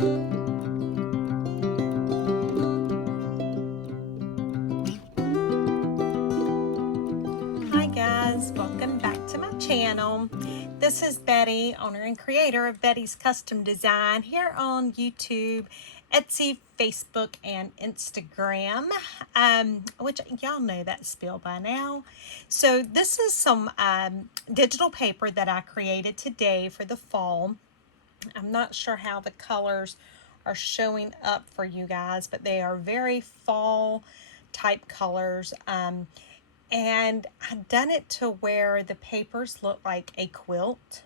Hi guys, welcome back to my channel. This is Betty, owner and creator of Betty's Custom Design here on YouTube, Etsy, Facebook, and Instagram, which y'all know that spiel by now. So this is some digital paper that I created today for the fall. I'm not sure how the colors are showing up for you guys, but they are very fall type colors. And I've done it to where the papers look like a quilt.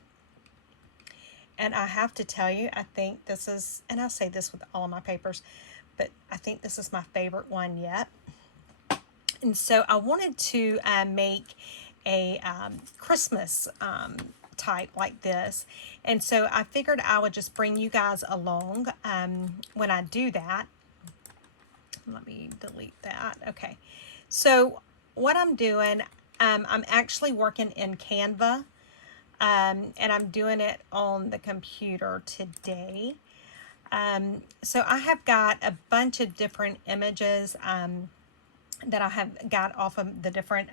And I have to tell you, I think this is, and I say this with all of my papers, but I think this is my favorite one yet. And so I wanted to make a Christmas type like this. And so I figured I would just bring you guys along when I do that. Let me delete that. Okay. So what I'm doing, I'm actually working in Canva, and I'm doing it on the computer today. So I have got a bunch of different images that I have got off of the different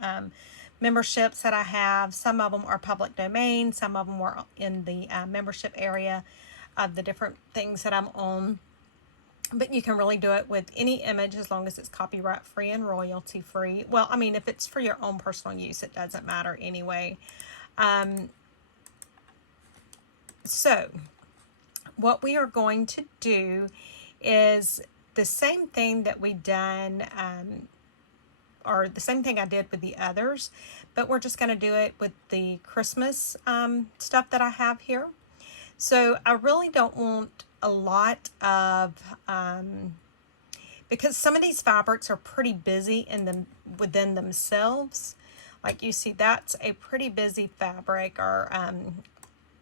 memberships that I have. Some of them are public domain, some of them were in the membership area of the different things that I'm on. But you can really do it with any image as long as it's copyright free and royalty free. Well, I mean, if it's for your own personal use, it doesn't matter anyway. So what we are going to do is the same thing that we done, or the same thing I did with the others, but we're just going to do it with the Christmas stuff that I have here. So I really don't want a lot of, because some of these fabrics are pretty busy within themselves. Like you see, that's a pretty busy fabric or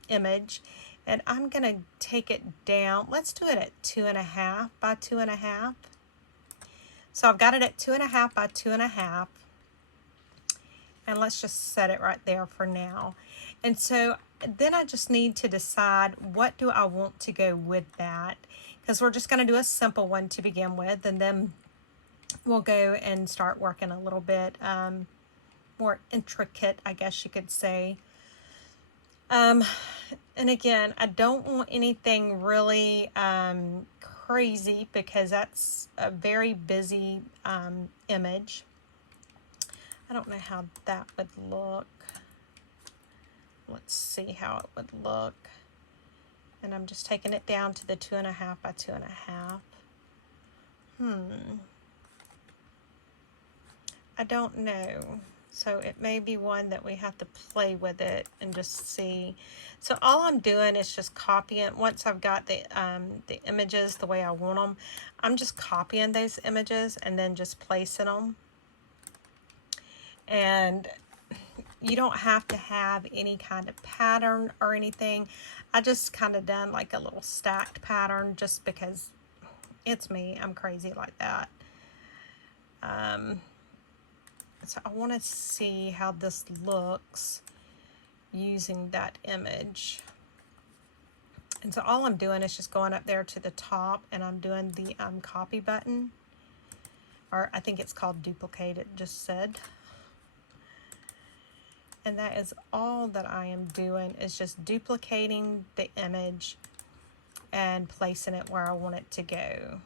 image. And I'm going to take it down. Let's do it at 2.5 by 2.5. So I've got it at 2.5 by 2.5. And let's just set it right there for now. And so then I just need to decide what do I want to go with that, because we're just going to do a simple one to begin with, and then we'll go and start working a little bit more intricate, I guess you could say. And again, I don't want anything really crazy, because that's a very busy image. I don't know how that would look. Let's see how it would look. And I'm just taking it down to the 2.5 by 2.5. I don't know. So it may be one that we have to play with it and just see. So all I'm doing is just copying. Once I've got the images the way I want them, I'm just copying those images and then just placing them. And you don't have to have any kind of pattern or anything. I just kind of done like a little stacked pattern just because it's me. I'm crazy like that. So I want to see how this looks using that image. And so all I'm doing is just going up there to the top, and I'm doing the copy button. Or I think it's called duplicate, it just said. And that is all that I am doing, is just duplicating the image and placing it where I want it to go.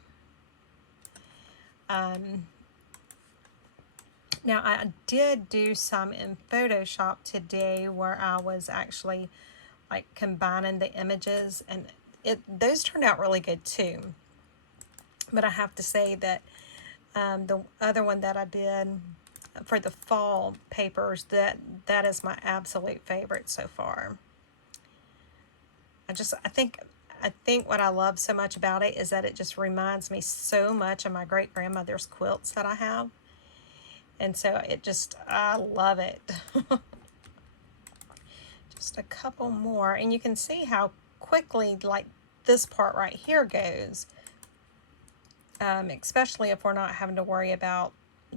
Now I did do some in Photoshop today where I was actually like combining the images, and those turned out really good too. But I have to say that the other one that I did for the fall papers, that is my absolute favorite so far. I think what I love so much about it is that it just reminds me so much of my great grandmother's quilts that I have, and so I love it. Just a couple more, and you can see how quickly like this part right here goes, especially if we're not having to worry about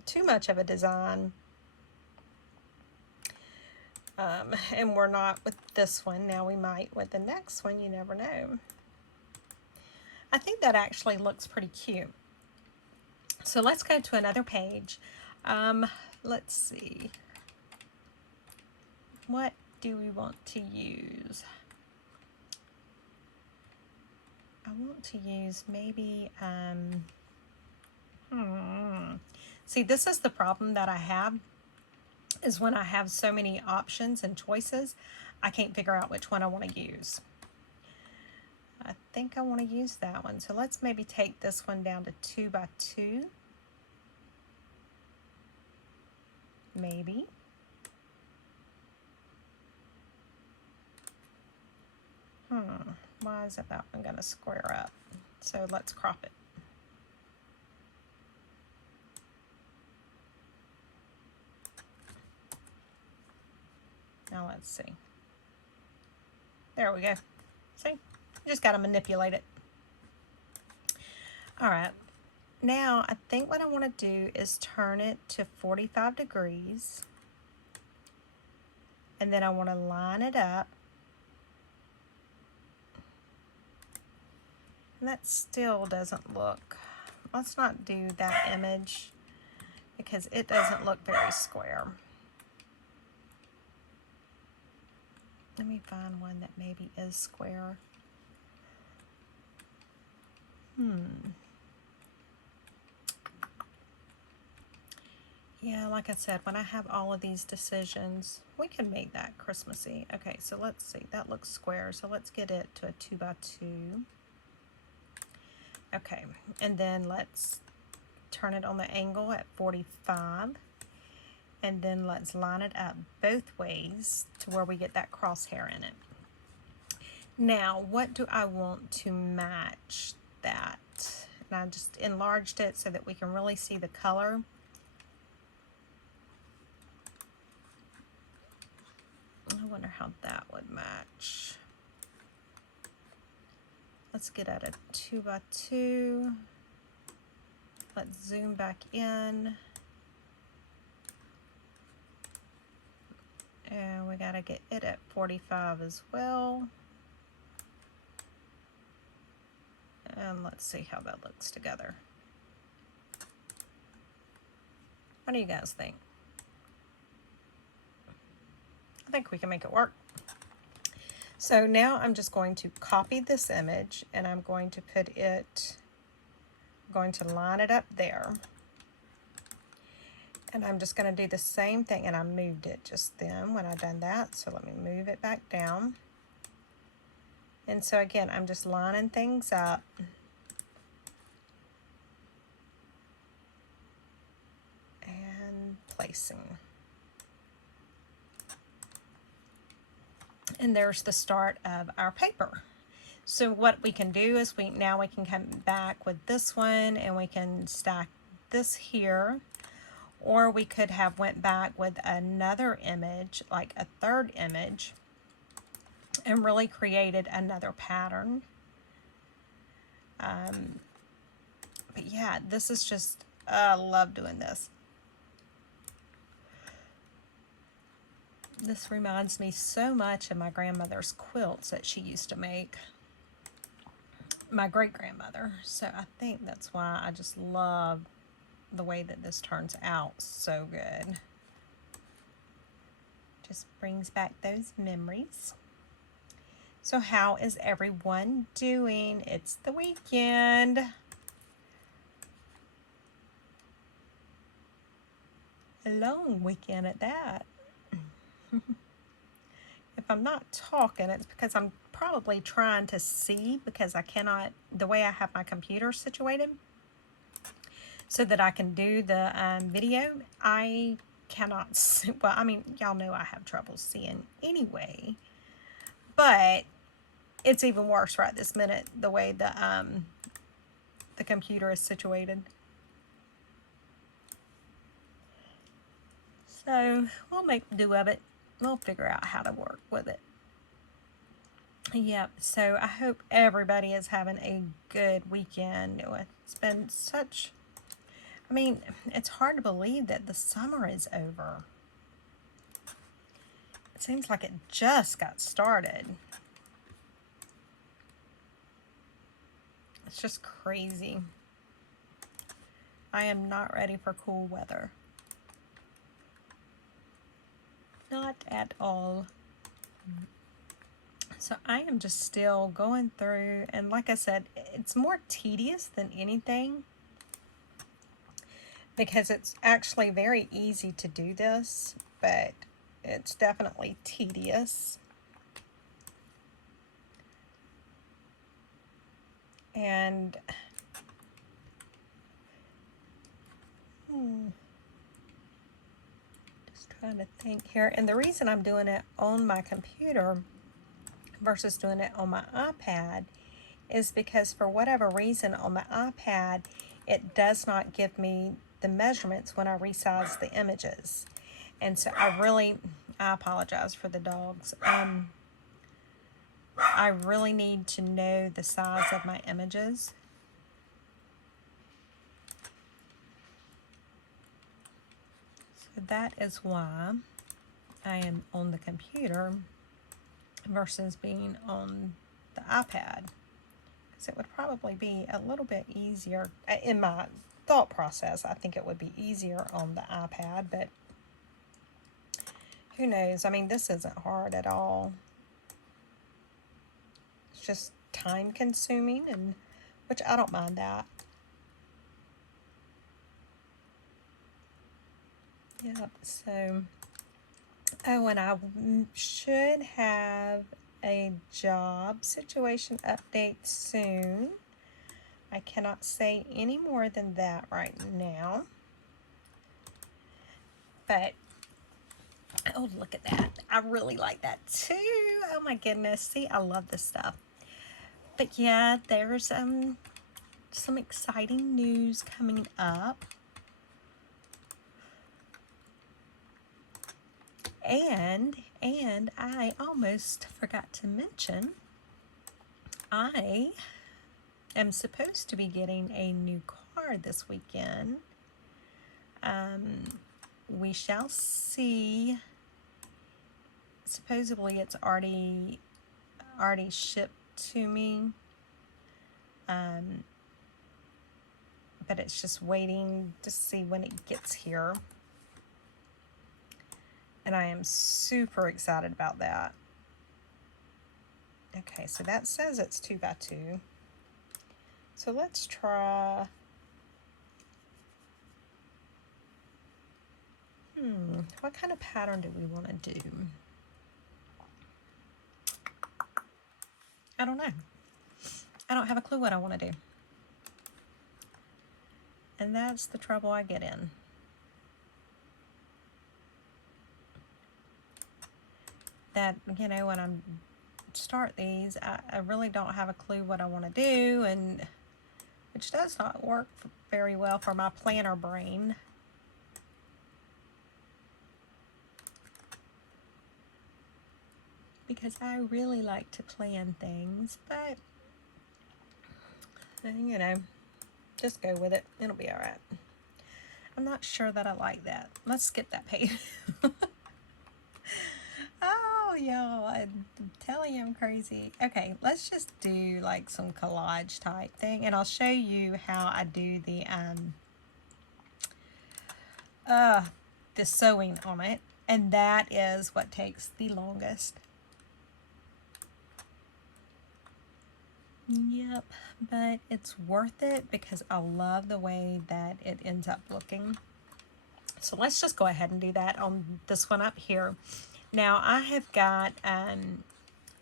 too much of a design. And we're not with this one. Now we might with the next one, you never know. I think that actually looks pretty cute. So let's go to another page. Let's see. What do we want to use? I want to use maybe, see, this is the problem that I have, is when I have so many options and choices, I can't figure out which one I want to use. I think I want to use that one. So let's maybe take this one down to 2 by 2. Maybe. Why isn't that one going to square up? So let's crop it. Now let's see. There we go. See? Just got to manipulate it. All right. Now I think what I want to do is turn it to 45 degrees. And then I want to line it up. And that still doesn't look, let's not do that image because it doesn't look very square. Let me find one that maybe is square. Yeah, like I said, when I have all of these decisions, we can make that Christmassy. Okay, so let's see, that looks square. So let's get it to a 2 by 2. Okay, and then let's turn it on the angle at 45. And then let's line it up both ways to where we get that crosshair in it. Now, what do I want to match that? And I just enlarged it so that we can really see the color. I wonder how that would match. Let's get at a 2 by 2. Let's zoom back in. And we gotta get it at 45 as well. And let's see how that looks together. What do you guys think? I think we can make it work. So now I'm just going to copy this image and I'm going to put it, I'm going to line it up there. And I'm just going to do the same thing, and I moved it just then when I done that. So let me move it back down. And so again, I'm just lining things up. And placing. And there's the start of our paper. So what we can do is now we can come back with this one and we can stack this here. Or we could have went back with another image, like a third image, and really created another pattern. But yeah, this is just, I love doing this. This reminds me so much of my grandmother's quilts that she used to make. My great-grandmother. So I think that's why I just love the way that this turns out so good. Just brings back those memories. So how is everyone doing? It's the weekend. A long weekend at that. If I'm not talking, it's because I'm probably trying to see, because I cannot, the way I have my computer situated, so that I can do the video, I cannot see. Well, I mean, y'all know I have trouble seeing anyway, but it's even worse right this minute, the way the computer is situated. So we'll make do of it. We'll figure out how to work with it. Yep, so I hope everybody is having a good weekend. It's been such, I mean, it's hard to believe that the summer is over. It seems like it just got started. It's just crazy. I am not ready for cool weather. Not at all. So I am just still going through, and like I said, it's more tedious than anything because it's actually very easy to do this, but it's definitely tedious. And just trying to think here. And the reason I'm doing it on my computer versus doing it on my iPad is because for whatever reason on my iPad, it does not give me the measurements when I resize the images. And so I apologize for the dogs. I really need to know the size of my images. So that is why I am on the computer versus being on the iPad. Because it would probably be a little bit easier, in my thought process, I think it would be easier on the iPad, but who knows? I mean, this isn't hard at all. It's just time consuming, and which I don't mind that. Yep, so, oh, and I should have a job situation update soon. I cannot say any more than that right now. But, oh, look at that. I really like that too. Oh my goodness. See, I love this stuff. But yeah, there's some exciting news coming up. And I almost forgot to mention, I am supposed to be getting a new car this weekend. We shall see. Supposedly it's already shipped to me. But it's just waiting to see when it gets here. And I am super excited about that. Okay, so that says it's 2x2. So let's try. What kind of pattern do we want to do? I don't know. I don't have a clue what I want to do. And that's the trouble I get in. That, you know, when I start these, I really don't have a clue what I want to do, and which does not work very well for my planner brain. Because I really like to plan things, but, you know, just go with it. It'll be all right. I'm not sure that I like that. Let's skip that page. Oh, y'all, I'm telling you I'm crazy. Okay, let's just do like some collage type thing, and I'll show you how I do the sewing on it, and that is what takes the longest. Yep, but it's worth it because I love the way that it ends up looking. So let's just go ahead and do that on this one up here. Now I have got,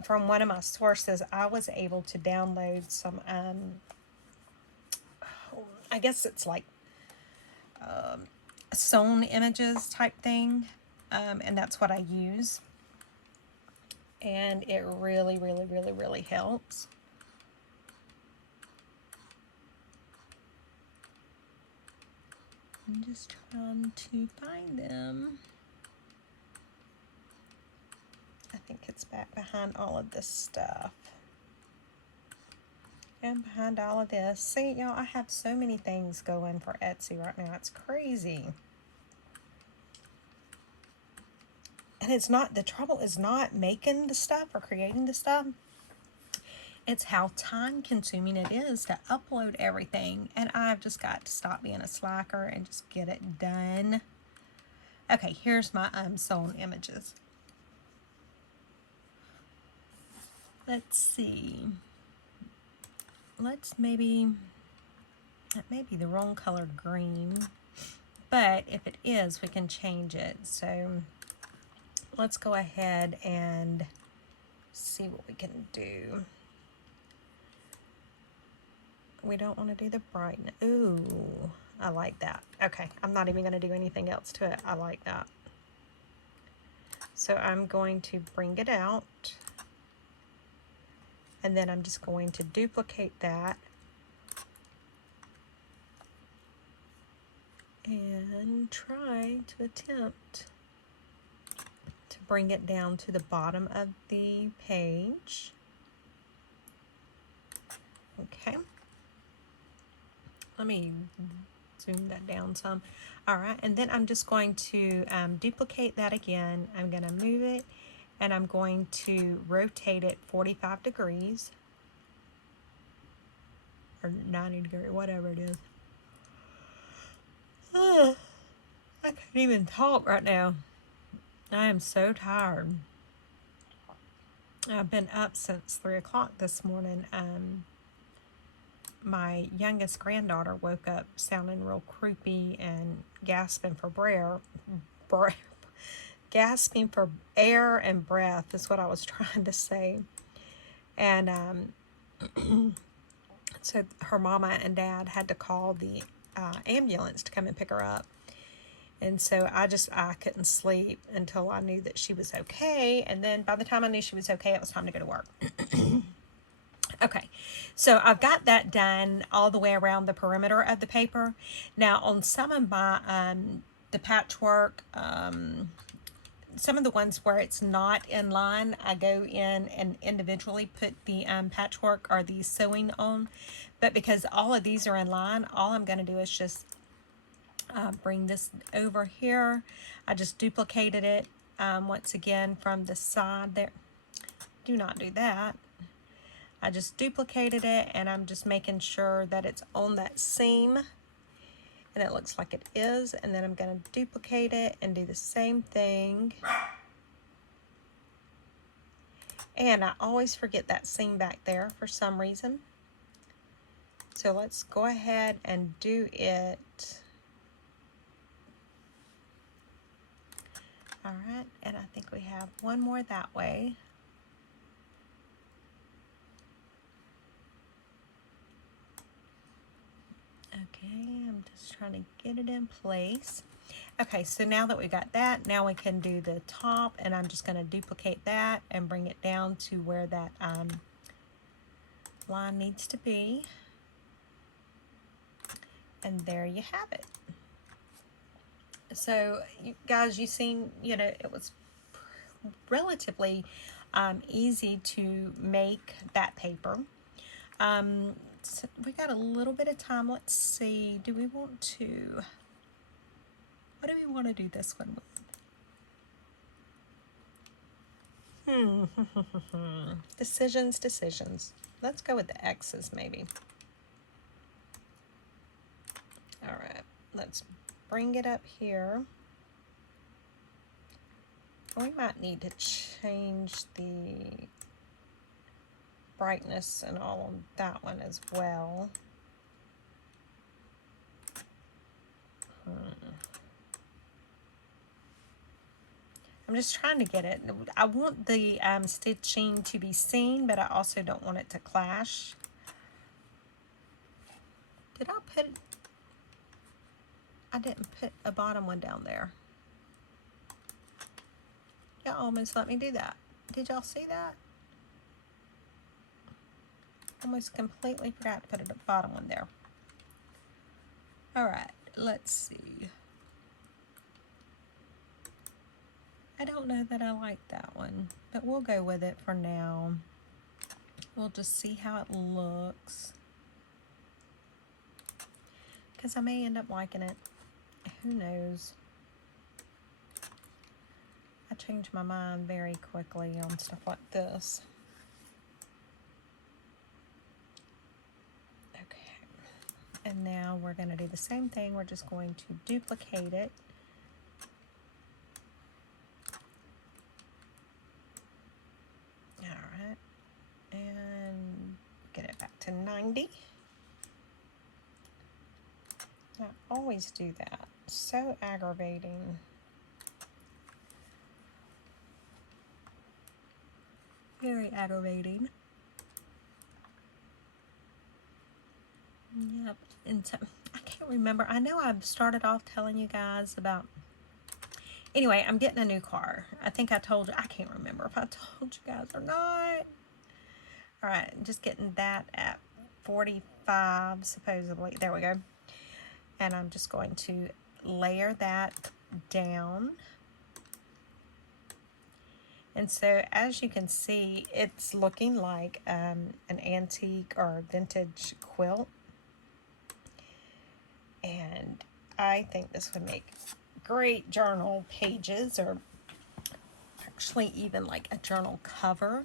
from one of my sources, I was able to download some, I guess it's like sewn images type thing, and that's what I use. And it really, really, really, really helps. I'm just trying to find them. I think it's back behind all of this stuff. And behind all of this. See, y'all, I have so many things going for Etsy right now. It's crazy. And it's not, the trouble is not making the stuff or creating the stuff. It's how time consuming it is to upload everything. And I've just got to stop being a slacker and just get it done. Okay, here's my sewn images. Let's see. Let's maybe, that may be the wrong colored green. But if it is, we can change it. So let's go ahead and see what we can do. We don't want to do the brightness. Ooh, I like that. Okay, I'm not even going to do anything else to it. I like that. So I'm going to bring it out. And then I'm just going to duplicate that. And try to attempt to bring it down to the bottom of the page. Okay. Let me zoom that down some. All right, and then I'm just going to duplicate that again. I'm going to move it, and I'm going to rotate it 45 degrees. Or 90 degrees, whatever it is. I can't even talk right now. I am so tired. I've been up since 3 o'clock this morning. My youngest granddaughter woke up sounding real croupy and gasping for gasping for air and breath is what I was trying to say. And so her mama and dad had to call the ambulance to come and pick her up. And so I couldn't sleep until I knew that she was okay. And then by the time I knew she was okay, it was time to go to work. Okay, so I've got that done all the way around the perimeter of the paper. Now on some of my, the patchwork, some of the ones where it's not in line, I go in and individually put the patchwork or the sewing on. But because all of these are in line, all I'm going to do is just bring this over here. I just duplicated it once again from the side there. Do not do that. I just duplicated it, and I'm just making sure that it's on that seam, and it looks like it is. And then I'm going to duplicate it and do the same thing. And I always forget that seam back there for some reason. So let's go ahead and do it. All right, and I think we have one more that way. Okay, I'm just trying to get it in place. Okay, so now that we got that, now we can do the top, and I'm just going to duplicate that and bring it down to where that line needs to be. And there you have it. So, you guys, you seen, you know, it was relatively easy to make that paper. So we got a little bit of time. Let's see. Do we want to? What do we want to do this one with? Decisions. Let's go with the X's maybe. All right. Let's bring it up here. We might need to change the brightness and all on that one as well. I'm just trying to get it. I want the stitching to be seen, but I also don't want it to clash. Did I put... I didn't put a bottom one down there. Y'all almost let me do that. Did y'all see that? Almost completely forgot to put a bottom one there. All right, let's see. I don't know that I like that one, but we'll go with it for now. We'll just see how it looks. Because I may end up liking it. Who knows? I change my mind very quickly on stuff like this. And now we're going to do the same thing. We're just going to duplicate it. All right. And get it back to 90. I always do that. So aggravating. Very aggravating. Yep. And so, I can't remember. I know I've started off telling you guys about... Anyway, I'm getting a new car. I think I told you. I can't remember if I told you guys or not. All right. I'm just getting that at 45, supposedly. There we go. And I'm just going to layer that down. And so, as you can see, it's looking like an antique or vintage quilt. And I think this would make great journal pages, or actually even like a journal cover.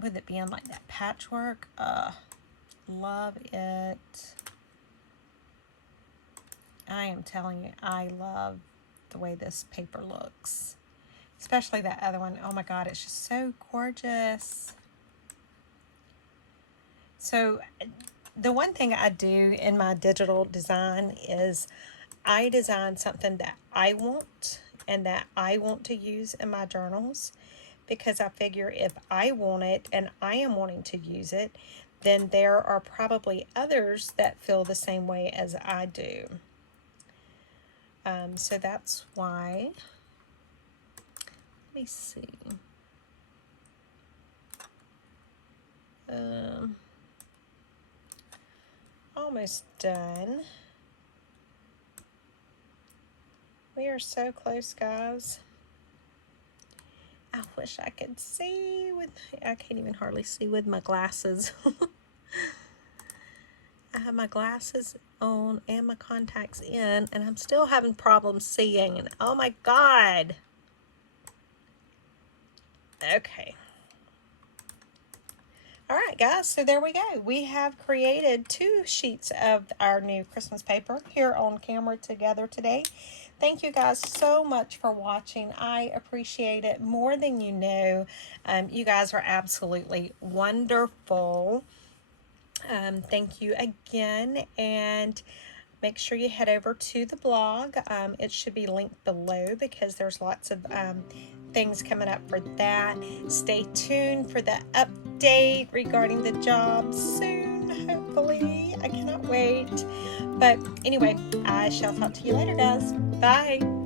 With it being like that patchwork. Love it. I am telling you, I love the way this paper looks. Especially that other one. Oh my God, it's just so gorgeous. So the one thing I do in my digital design is I design something that I want and that I want to use in my journals, because I figure if I want it and I am wanting to use it, then there are probably others that feel the same way as I do. So that's why, let me see. Almost done. We are so close, guys. I wish I could see with, I can't even hardly see with my glasses. I have my glasses on and my contacts in, and I'm still having problems seeing. And oh my God. Okay. All right, guys, so there we go. We have created 2 sheets of our new Christmas paper here on camera together today. Thank you guys so much for watching. I appreciate it more than you know. You guys are absolutely wonderful. Thank you again, and make sure you head over to the blog. It should be linked below because there's lots of things coming up for that. Stay tuned for the update regarding the job soon, hopefully. I cannot wait. But anyway, I shall talk to you later, guys. Bye.